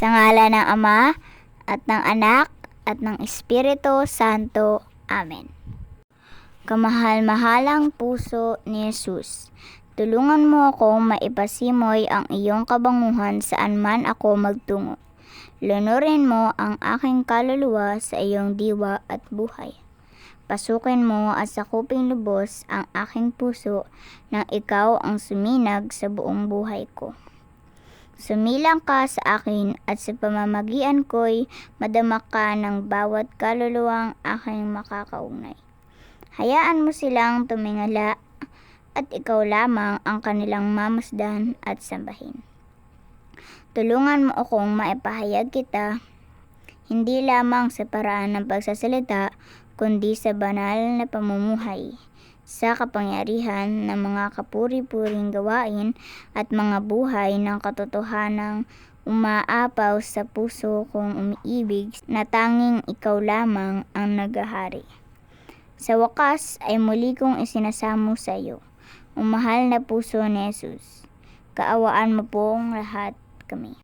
Sa ngala ng Ama, at ng Anak, at ng Espiritu Santo. Amen. Kamahal-mahalang puso ni Jesus, tulungan mo akong maipasimoy ang iyong kabanguhan saan man ako magtungo. Lunurin mo ang aking kaluluwa sa iyong diwa at buhay. Pasukin mo at sakuping lubos ang aking puso nang ikaw ang suminag sa buong buhay ko. Sumilang ka sa akin at sa pamamagian ko'y madama ka ng bawat kaluluwang aking makakaugnay. Hayaan mo silang tumingala at ikaw lamang ang kanilang mamasdan at sambahin. Tulungan mo akong maipahayag kita, hindi lamang sa paraan ng pagsasalita, kundi sa banal na pamumuhay, sa kapangyarihan ng mga kapuri-puring gawain at mga buhay ng katotohanang umaapaw sa puso kong umiibig na tanging ikaw lamang ang nagahari. Sa wakas ay muli kong isinasamo sa iyo, umahal na puso ni Jesus. Kaawaan mo pong lahat kami.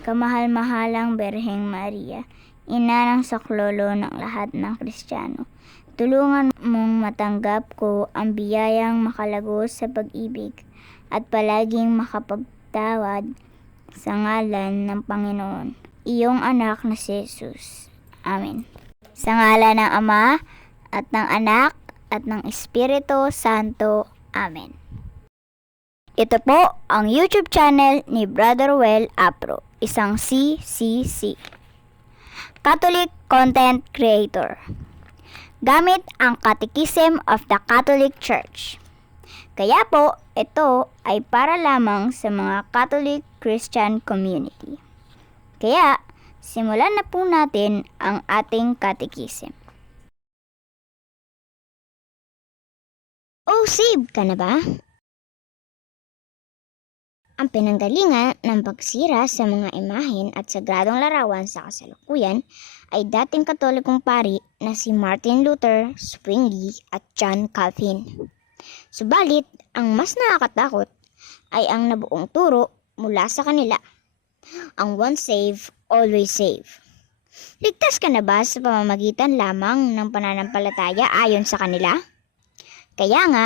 Kamahal-mahalang Berheng Maria, ina ng saklolo ng lahat ng Kristiyano. Tulungan mong matanggap ko ang biyayang makalagos sa pag-ibig at palaging makapagtawad sa ngalan ng Panginoon, iyong anak na si Jesus. Amen. Sa ngalan ng Ama, at ng Anak, at ng Espiritu Santo. Amen. Ito po ang YouTube channel ni Brother Well Apro, isang CCC. Catholic Content Creator. Gamit ang Catechism of the Catholic Church. Kaya po, ito ay para lamang sa mga Catholic Christian community. Kaya, simulan na po natin ang ating Catechism. Oh, save ka na ba? Ang pinanggalingan ng pagsira sa mga imahen at sagradong larawan sa kasalukuyan ay dating katolikong pari na si Martin Luther, Zwingli at John Calvin. Subalit, ang mas nakakatakot ay ang nabuong turo mula sa kanila. Ang once save, always save. Ligtas ka na ba sa pamamagitan lamang ng pananampalataya ayon sa kanila? Kaya nga,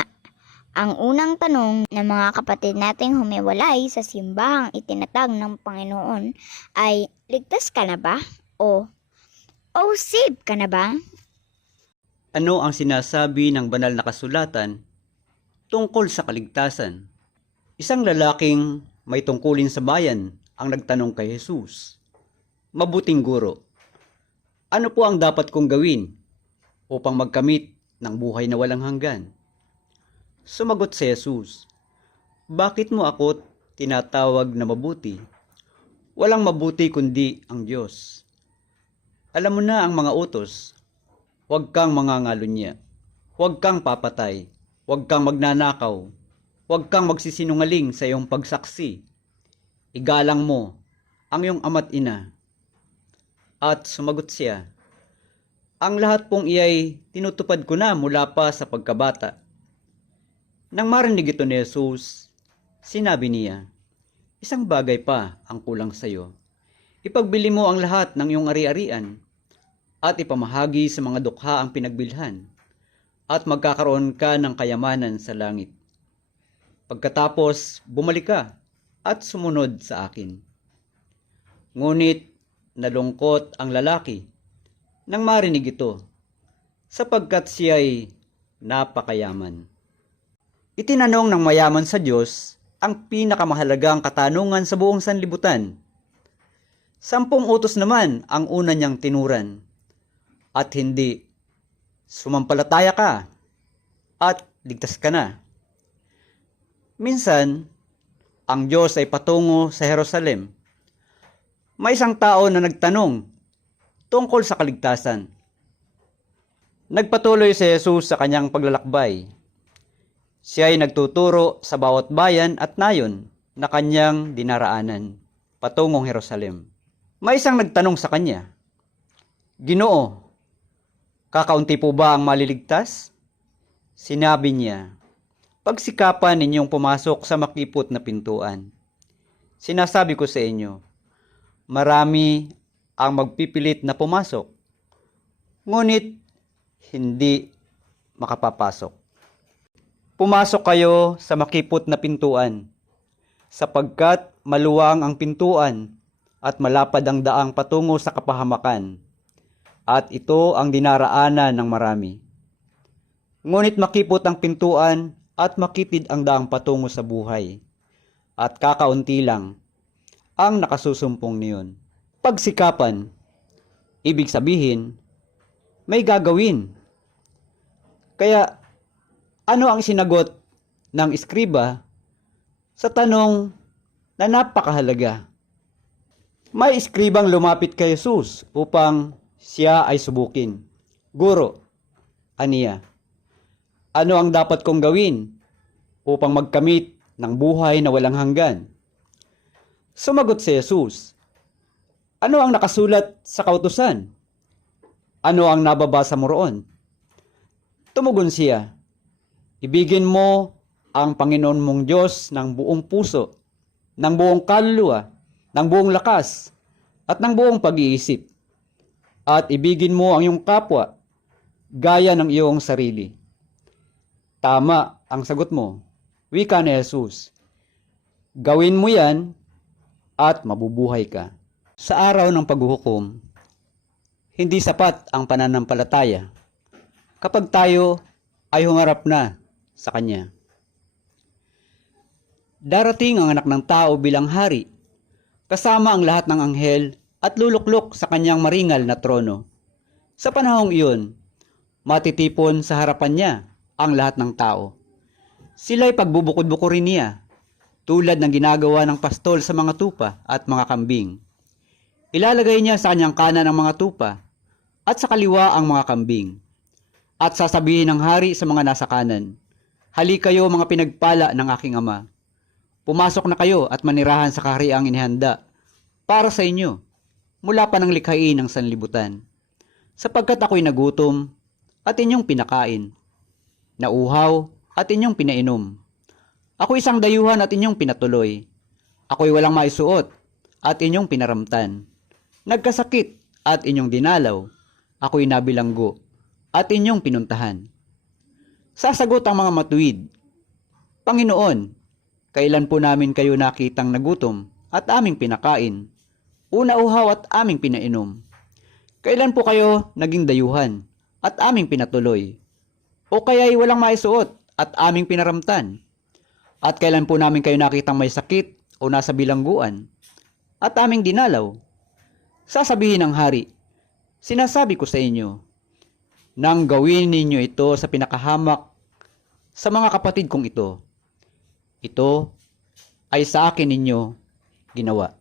ang unang tanong ng mga kapatid nating humiwalay sa simbahang itinatag ng Panginoon ay, ligtas ka na ba? O, oh, saved ka na ba? Ano ang sinasabi ng banal na kasulatan tungkol sa kaligtasan? Isang lalaking may tungkulin sa bayan ang nagtanong kay Jesus. Mabuting guro, ano po ang dapat kong gawin upang magkamit ng buhay na walang hanggan? Sumagot si Jesus, Bakit mo ako tinatawag na mabuti? Walang mabuti kundi ang Diyos. Alam mo na ang mga utos. Huwag kang mangangalunya. Huwag kang papatay. Huwag kang magnanakaw. Huwag kang magsisinungaling sa iyong pagsaksi. Igalang mo ang iyong ama't ina. At sumagot siya, Ang lahat pong iyay tinutupad ko na mula pa sa pagkabata. Nang marinig ito ni Jesus, sinabi niya, Isang bagay pa ang kulang sa iyo. Ipagbili mo ang lahat ng iyong ari-arian at ipamahagi sa mga dukha ang pinagbilhan at magkakaroon ka ng kayamanan sa langit. Pagkatapos, bumalik ka at sumunod sa akin. Ngunit nalungkot ang lalaki nang marinig ito sapagkat siya'y napakayaman. Itinanong ng mayaman sa Diyos ang pinakamahalagang katanungan sa buong sanlibutan. Sampung utos naman ang una niyang tinuran. At hindi, sumampalataya ka at ligtas ka na. Minsan, ang Diyos ay patungo sa Jerusalem. May isang tao na nagtanong tungkol sa kaligtasan. Nagpatuloy si Jesus sa kanyang paglalakbay. Siya ay nagtuturo sa bawat bayan at nayon na kanyang dinaraanan patungong Jerusalem. May isang nagtanong sa kanya, Ginoo, kakaunti po ba ang maliligtas? Sinabi niya, Pagsikapan ninyong pumasok sa makipot na pintuan. Sinasabi ko sa inyo, marami ang magpipilit na pumasok, ngunit hindi makapapasok. Pumasok kayo sa makipot na pintuan, sapagkat maluwang ang pintuan at malapad ang daang patungo sa kapahamakan, at ito ang dinaraanan ng marami. Ngunit makipot ang pintuan at makitid ang daang patungo sa buhay, at kakaunti lang ang nakasusumpong niyon. Pagsikapan, ibig sabihin, may gagawin. Kaya, ano ang sinagot ng iskriba sa tanong na napakahalaga? May iskribang lumapit kay Jesus upang siya ay subukin. Guro, aniya, ano ang dapat kong gawin upang magkamit ng buhay na walang hanggan? Sumagot si Jesus, ano ang nakasulat sa kautusan? Ano ang nababasa mo roon? Tumugon siya, ibigin mo ang Panginoon mong Diyos ng buong puso, ng buong kaluluwa, ng buong lakas, at ng buong pag-iisip. At ibigin mo ang iyong kapwa, gaya ng iyong sarili. Tama ang sagot mo, wika ni Jesus. Gawin mo yan at mabubuhay ka. Sa araw ng paghuhukom, hindi sapat ang pananampalataya kapag tayo ay humarap na sa Kanya. Darating ang anak ng tao bilang hari, kasama ang lahat ng anghel at luluklok sa kanyang maringal na trono. Sa panahong iyon, matitipon sa harapan niya ang lahat ng tao. Sila'y pagbubukod-bukurin niya, tulad ng ginagawa ng pastol sa mga tupa at mga kambing. Ilalagay niya sa kanyang kanan ang mga tupa at sa kaliwa ang mga kambing. At sasabihin ng hari sa mga nasa kanan, Hali kayo mga pinagpala ng aking ama. Pumasok na kayo at manirahan sa kahariang inihanda para sa inyo mula pa ng likhain ng sanlibutan. Sapagkat ako'y nagutom at inyong pinakain, nauhaw at inyong pinainom. Ako isang dayuhan at inyong pinatuloy. Ako'y walang maisuot at inyong pinaramtan. Nagkasakit at inyong dinalaw. Ako'y nabilanggo at inyong pinuntahan. Sasagot ang mga matuwid, Panginoon, kailan po namin kayo nakitang nagutom at aming pinakain? Una uhaw at aming pinainom. Kailan po kayo naging dayuhan at aming pinatuloy? O kaya'y walang maisuot at aming pinaramtan? At kailan po namin kayo nakitang may sakit o nasa bilangguan at aming dinalaw? Sasabihin ng hari, sinasabi ko sa inyo, nang gawin ninyo ito sa pinakahamak sa mga kapatid kong ito. Ito ay sa akin ninyo ginawa.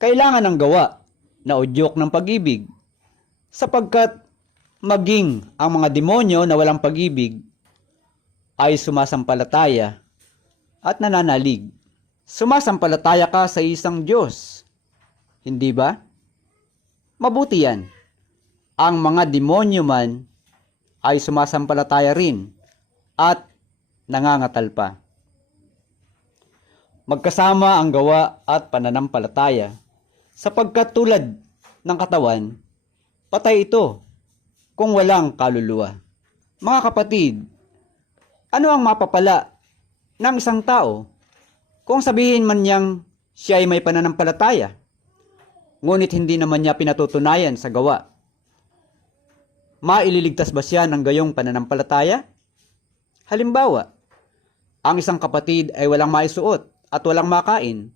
Kailangan ng gawa na udyok ng pag-ibig sapagkat maging ang mga demonyo na walang pag-ibig ay sumasampalataya at nananalig. Sumasampalataya ka sa isang Diyos. Hindi ba? Mabuti yan. Ang mga demonyo man ay sumasampalataya rin at nangangatal pa. Magkasama ang gawa at pananampalataya sapagkat tulad ng katawan, patay ito kung walang kaluluwa. Mga kapatid, ano ang mapapala ng isang tao kung sabihin man niyang siya ay may pananampalataya, ngunit hindi naman niya pinatutunayan sa gawa? Maililigtas ba siya ng gayong pananampalataya? Halimbawa, ang isang kapatid ay walang maisuot at walang makain.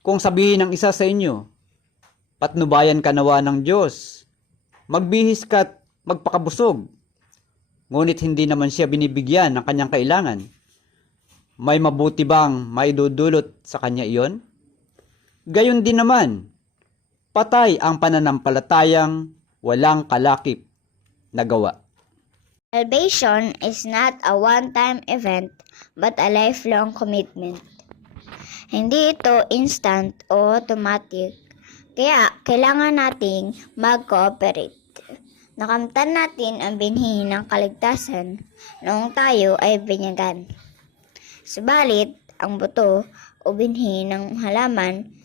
Kung sabihin ng isa sa inyo, patnubayan ka nawa ng Diyos, magbihis ka at magpakabusog, ngunit hindi naman siya binibigyan ng kanyang kailangan, may mabuti bang maidudulot sa kanya iyon? Gayon din naman, patay ang pananampalatayang walang kalakip na gawa. Salvation is not a one-time event but a lifelong commitment. Hindi ito instant o automatic, kaya kailangan nating mag-cooperate. Nakamtan natin ang binhi ng kaligtasan noong tayo ay binyagan. Subalit, ang buto o binhi ng halaman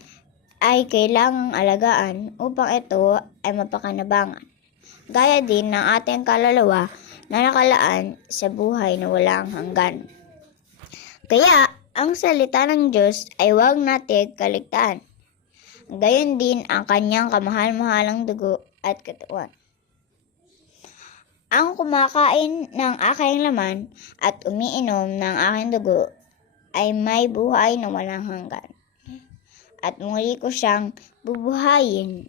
ay kailangang alagaan upang ito ay mapakanabangan. Gaya din ng ating kaluluwa na nakalaan sa buhay na walang hanggan. Kaya, ang salita ng Diyos ay huwag natin kaligtaan. Gayon din ang kanyang kamahal-mahalang dugo at katawan. Ang kumakain ng aking laman at umiinom ng aking dugo ay may buhay na walang hanggan. At muli ko siyang bubuhayin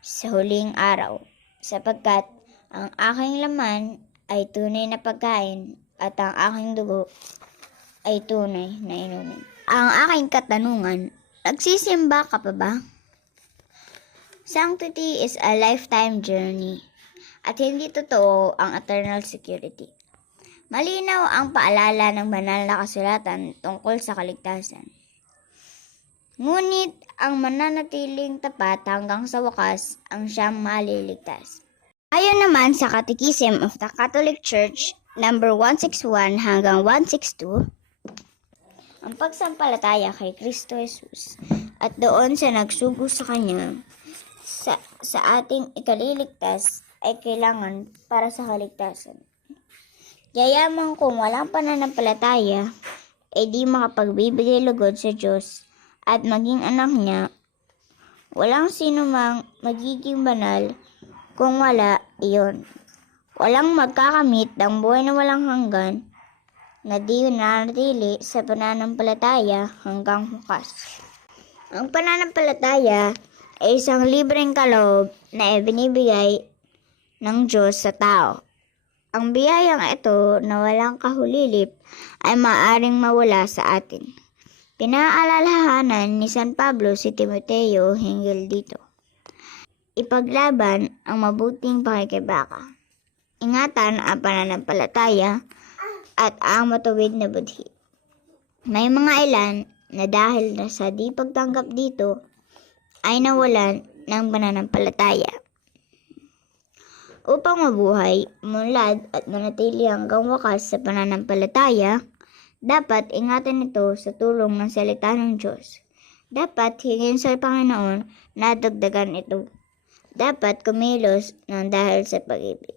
sa huling araw, sapagkat ang aking laman ay tunay na pagkain at ang aking dugo ay tunay na inumin. Ang aking katanungan, nagsisimba ka pa ba? Sanctity is a lifetime journey at hindi totoo ang eternal security. Malinaw ang paalala ng banal na kasulatan tungkol sa kaligtasan. Ngunit ang mananatiling tapat hanggang sa wakas ang siyang maliligtas. Ayon naman sa Catechism of the Catholic Church, number 161 hanggang 162, ang pagsampalataya kay Kristo Jesus at doon sa nagsugo sa Kanya sa, sa ating ikaliligtas ay kailangan para sa kaligtasan. Yayaman kung walang pananampalataya, ay di makapagbibigay lugod sa Diyos at maging anak niya. Walang sino mang magiging banal kung wala iyon. Walang magkakamit ng buhay na walang hanggan na di nanatili sa pananampalataya hanggang hukas. Ang pananampalataya ay isang libreng kaloob na ibinibigay ng Diyos sa tao. Ang biyayang ito na walang kahulilip ay maaring mawala sa atin. Pinaalalahanan ni San Pablo si Timoteo hinggil dito. Ipaglaban ang mabuting pakikibaka. Ingatan ang pananampalataya at ang matuwid na budhi. May mga ilan na dahil na sa di pagtanggap dito ay nawalan ng pananampalataya. Upang mabuhay, munlad at manatili hanggang wakas sa pananampalataya, dapat ingatan ito sa tulong ng salita ng Diyos. Dapat hingin sa Panginoon na dagdagan ito. Dapat kumilos ng dahil sa pag-ibig.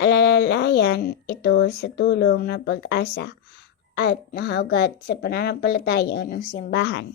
Alalayan ito sa tulong ng pag-asa at nahagat sa pananampalataya ng simbahan.